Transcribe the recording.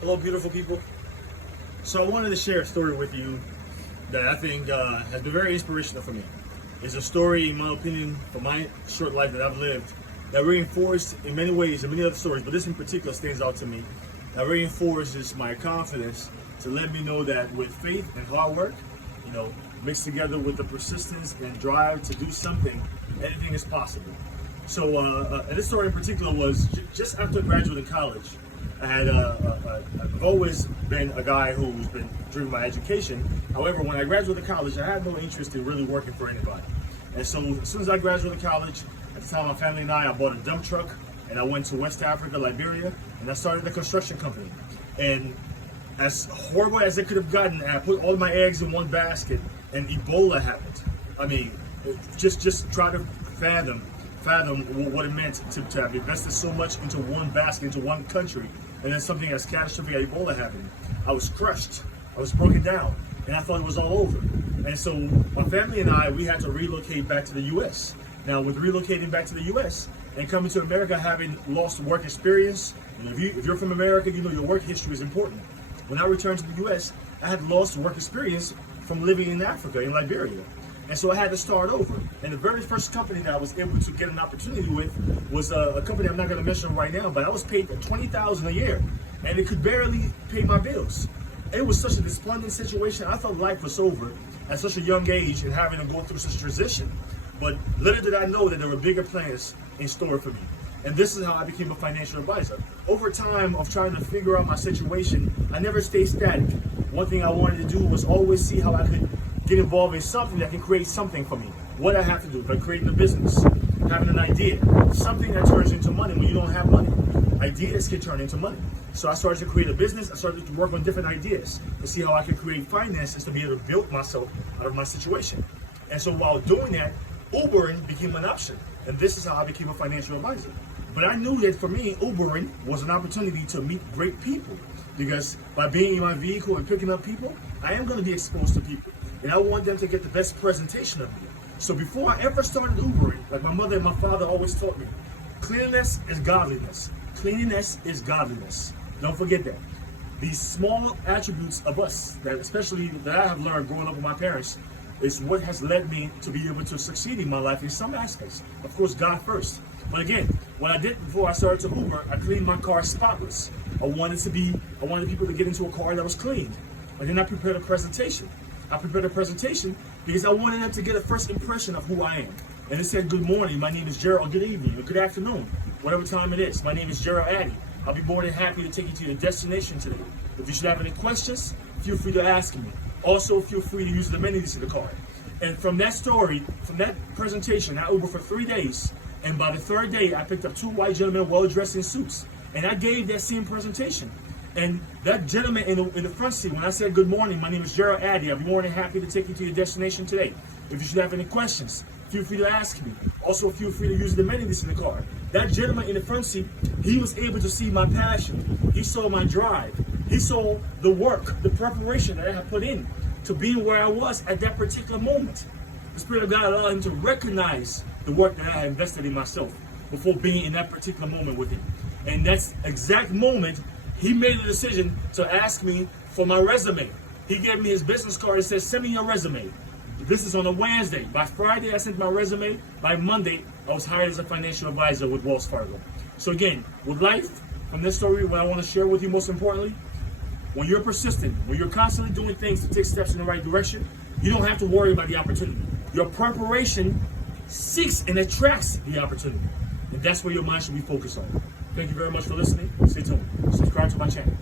Hello, beautiful people. So I wanted to share a story with you that I think has been very inspirational for me. It's a story, in my opinion, for my short life that I've lived, that reinforced in many ways and many other stories, but this in particular stands out to me. That reinforces my confidence to let me know that with faith and hard work, mixed together with the persistence and drive to do something, anything is possible. So and this story in particular was just after graduating college. I've always been a guy who's been driven by education. However, when I graduated college, I had no interest in really working for anybody. And so as soon as I graduated college, at the time my family and I bought a dump truck and I went to West Africa, Liberia, and I started a construction company. And as horrible as it could have gotten, I put all my eggs in one basket and Ebola happened. I mean, just try to fathom what it meant to have invested so much into one basket, into one country, and then something as catastrophic as Ebola happened. I was crushed. I was broken down, and I thought it was all over. And so my family and we had to relocate back to the U.S. Now, with relocating back to the U.S. and coming to America, having lost work experience, and if you're from America, you know your work history is important. When I returned to the U.S., I had lost work experience from living in Africa, in Liberia. And so I had to start over. And the very first company that I was able to get an opportunity with was a company I'm not going to mention right now, but I was paid $20,000 a year, and it could barely pay my bills. It was such a despondent situation. I thought life was over at such a young age and having to go through such a transition. But little did I know that there were bigger plans in store for me. And this is how I became a financial advisor. Over time of trying to figure out my situation, I never stayed static. One thing I wanted to do was always see how I could get involved in something that can create something for me. What I have to do by creating a business, having an idea, something that turns into money when you don't have money. Ideas can turn into money. So I started to create a business. I started to work on different ideas to see how I could create finances to be able to build myself out of my situation. And so while doing that, Ubering became an option. And this is how I became a financial advisor. But I knew that for me, Ubering was an opportunity to meet great people. Because by being in my vehicle and picking up people, I am going to be exposed to people. And I want them to get the best presentation of me. So before I ever started Ubering, like my mother and my father always taught me, cleanliness is godliness. Cleanliness is godliness. Don't forget that. These small attributes of us, that I have learned growing up with my parents, is what has led me to be able to succeed in my life in some aspects. Of course, God first. But again, what I did before I started to Uber, I cleaned my car spotless. I wanted people to get into a car that was cleaned. And then I prepared a presentation. I prepared a presentation because I wanted them to get a first impression of who I am. And it said, good morning, my name is Gerald, good evening, or good afternoon, whatever time it is. My name is Gerald Addy. I'll be more than happy to take you to your destination today. If you should have any questions, feel free to ask me. Also, feel free to use the amenities of the card. And from that story, from that presentation, I Ubered for 3 days. And by the third day, I picked up 2 white gentlemen well-dressed in suits. And I gave that same presentation. And that gentleman in the front seat, when I said, good morning, my name is Gerald Addy, I'll be more than happy to take you to your destination today. If you should have any questions, feel free to ask me. Also, feel free to use the amenities in the car. That gentleman in the front seat, he was able to see my passion. He saw my drive. He saw the work, the preparation that I had put in to being where I was at that particular moment. The Spirit of God allowed him to recognize the work that I had invested in myself before being in that particular moment with him. And that's exact moment he made a decision to ask me for my resume. He gave me his business card and said, send me your resume. This is on a Wednesday. By Friday, I sent my resume. By Monday, I was hired as a financial advisor with Wells Fargo. So again, with life, from this story, what I want to share with you most importantly, when you're persistent, when you're constantly doing things to take steps in the right direction, you don't have to worry about the opportunity. Your preparation seeks and attracts the opportunity. And that's where your mind should be focused on. Thank you very much for listening. Stay tuned. Subscribe to my channel.